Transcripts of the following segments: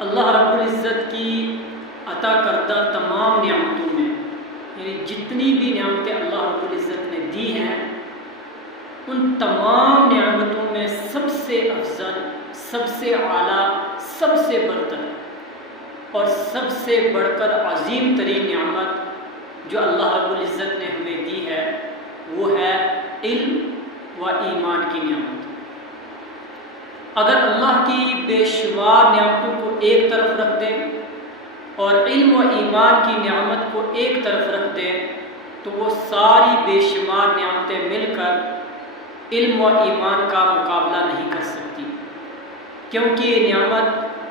اللہ رب العزت کی عطا کردہ تمام نعمتوں میں، یعنی جتنی بھی نعمتیں اللہ رب العزت نے دی ہیں، ان تمام نعمتوں میں سب سے افضل، سب سے اعلیٰ، سب سے برتر اور سب سے بڑھ کر عظیم ترین نعمت جو اللہ رب العزت نے ہمیں دی ہے وہ ہے علم و ایمان کی نعمت۔ اگر اللہ کی بے شمار نعمتوں کو ایک طرف رکھ دیں اور علم و ایمان کی نعمت کو ایک طرف رکھ دیں تو وہ ساری بے شمار نعمتیں مل کر علم و ایمان کا مقابلہ نہیں کر سکتی، کیونکہ یہ نعمت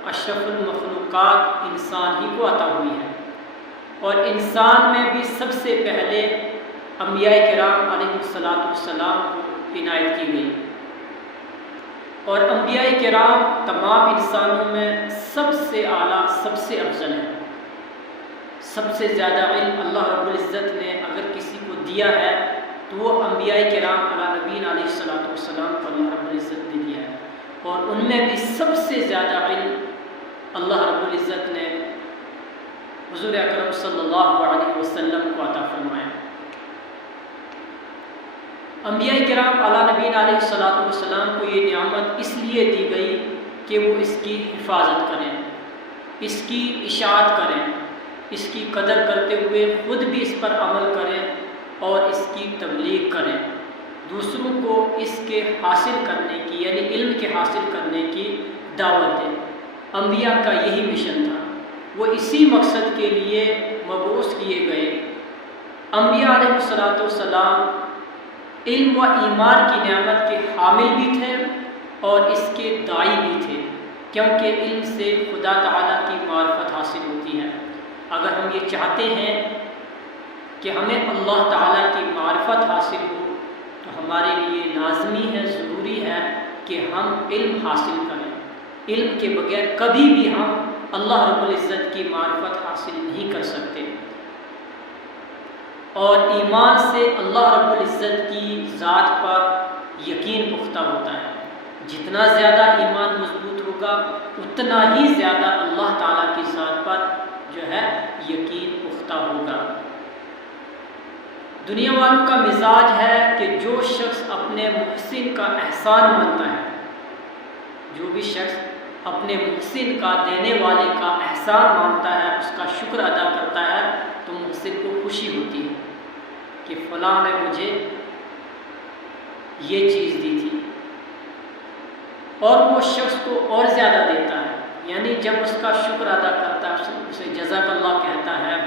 اشرف المخلوقات انسان ہی کو عطا ہوئی ہے، اور انسان میں بھی سب سے پہلے انبیاء کرام علیہ السلام کو عنایت کی گئی، اور انبیاء کرام تمام انسانوں میں سب سے اعلیٰ، سب سے افضل ہے۔ سب سے زیادہ علم اللہ رب العزت نے اگر کسی کو دیا ہے تو وہ انبیاء کرام علی نبینا علیہ السلام کو اللہ رب العزت نے دیا ہے، اور ان میں بھی سب سے زیادہ علم اللہ رب العزت نے حضور اکرم صلی اللہ علیہ وسلم کو عطا فرمایا۔ انبیاء کرام علی نبینا علیہ السلام کو یہ نعمت اس لیے دی گئی کہ وہ اس کی حفاظت کریں، اس کی اشاعت کریں، اس کی قدر کرتے ہوئے خود بھی اس پر عمل کریں اور اس کی تبلیغ کریں، دوسروں کو اس کے حاصل کرنے کی، یعنی علم کے حاصل کرنے کی دعوت دیں۔ انبیاء کا یہی مشن تھا، وہ اسی مقصد کے لیے مبعوث کیے گئے۔ انبیاء علیہ السلام علم و ایمان کی نعمت کے حامل بھی تھے اور اس کے داعی بھی تھے، کیونکہ علم سے خدا تعالیٰ کی معرفت حاصل ہوتی ہے۔ اگر ہم یہ چاہتے ہیں کہ ہمیں اللہ تعالیٰ کی معرفت حاصل ہو تو ہمارے لیے لازمی ہے، ضروری ہے کہ ہم علم حاصل کریں۔ علم کے بغیر کبھی بھی ہم اللہ رب العزت کی معرفت حاصل نہیں کر سکتے، اور ایمان سے اللہ رب العزت کی ذات پر یقین پختہ ہوتا ہے۔ جتنا زیادہ ایمان مضبوط ہوگا اتنا ہی زیادہ اللہ تعالیٰ کی ذات پر جو ہے یقین پختہ ہوگا۔ دنیا والوں کا مزاج ہے کہ جو شخص اپنے محسن کا احسان مانتا ہے، جو بھی شخص اپنے محسن کا، دینے والے کا احسان مانتا ہے، اس کا شکر ادا کرتا ہے، تو محسن کو خوشی ہوتی ہے کہ فلاں نے مجھے یہ چیز دی تھی، اور وہ شخص کو اور زیادہ دیتا ہے، یعنی جب اس کا شکر ادا کرتا ہے، اسے جزاک اللہ کہتا ہے،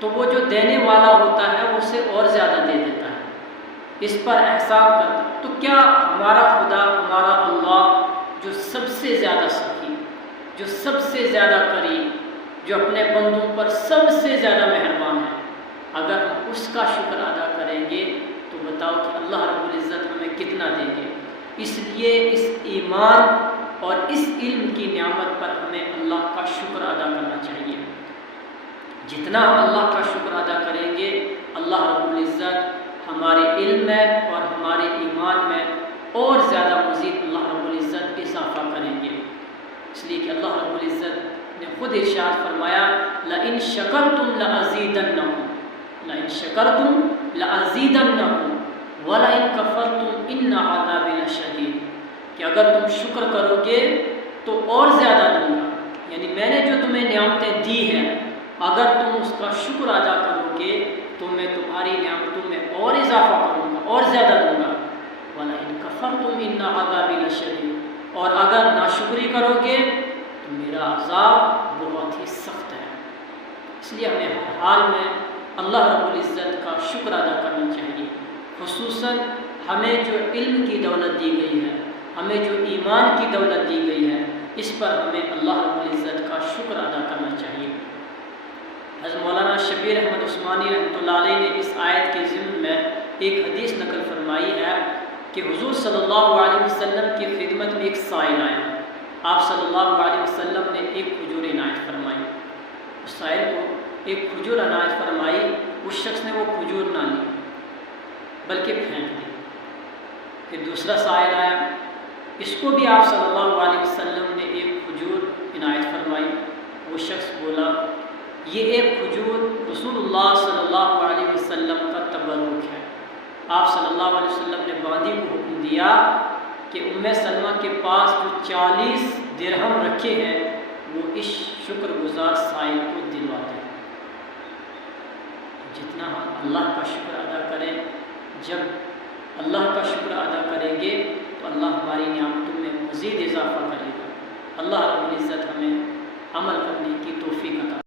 تو وہ جو دینے والا ہوتا ہے وہ اسے اور زیادہ دے دیتا ہے، اس پر احسان کرتا ہے۔ تو کیا ہمارا خدا، ہمارا اللہ جو سب سے زیادہ سخی، جو سب سے زیادہ کریم، جو اپنے بندوں پر سب سے زیادہ مہربان ہے، اگر ہم اس کا شکر ادا کریں گے تو بتاؤ کہ اللہ رب العزت ہمیں کتنا دیں گے۔ اس لیے اس ایمان اور اس علم کی نعمت پر ہمیں اللہ کا شکر ادا کرنا چاہیے۔ جتنا ہم اللہ کا شکر ادا کریں گے، اللہ رب العزت ہمارے علم میں اور ہمارے ایمان میں اور زیادہ مزید اللہ رب العزت اضافہ کریں گے، اس لیے کہ اللہ رب العزت نے خود ارشاد فرمایا لَإِن شَكَرْتُمْ لَأَزِيدَنَّكُمْ لَإِن شَكَرْتُمْ لَأَزِيدَنَّكُمْ وَلَإِن كَفَرْتُمْ إِنَّ عَذَابِي لَشَدِيدٌ، کہ اگر تم شکر کرو گے تو اور زیادہ دوں گا، یعنی میں نے جو تمہیں نعمتیں دی ہیں اگر تم اس کا شکر ادا کرو گے تو میں تمہاری نعمتوں میں اور اضافہ کروں گا، اور زیادہ دوں گا۔ وَلَئِن كَفَرْتُمْ إِنَّ عَذَابِي لَشَدِيدٌ، اور اگر ناشکری کرو گے تو میرا عذاب بہت ہی سخت ہے۔ اس لیے ہمیں ہر حال میں اللہ رب العزت کا شکر ادا کرنا چاہیے، خصوصاً ہمیں جو علم کی دولت دی گئی ہے، ہمیں جو ایمان کی دولت دی گئی ہے، اس پر ہمیں اللہ رب العزت کا شکر ادا کرنا چاہیے۔ حضرت مولانا شبیر احمد عثمانی رحمۃ اللہ علیہ نے اس آیت کے ضمن میں ایک حدیث نقل فرمائی ہے کہ حضور صلی اللہ علیہ وسلم کی خدمت میں ایک سائل آیا، آپ صلی اللہ علیہ وسلم نے ایک کھجور عنایت فرمائی، اس سائل کو ایک کھجور عنایت فرمائی، اس شخص نے وہ کھجور نہ لی بلکہ پھینک دی۔ پھر دوسرا سائل آیا، اس کو بھی آپ صلی اللہ علیہ وسلم نے ایک کھجور یہ ایک حجور رسول اللہ صلی اللہ علیہ وسلم کا تبرک ہے۔ آپ صلی اللہ علیہ وسلم نے باندی کو حکم دیا کہ ام سلمہ کے پاس جو 40 درہم رکھے ہیں وہ اس شکر گزار سائل کو دلوا دیں۔ جتنا ہم اللہ کا شکر ادا کریں، جب اللہ کا شکر ادا کریں گے تو اللہ ہماری نعمتوں میں مزید اضافہ کرے گا۔ اللہ رب العزت ہمیں عمل کرنے کی توفیق عطا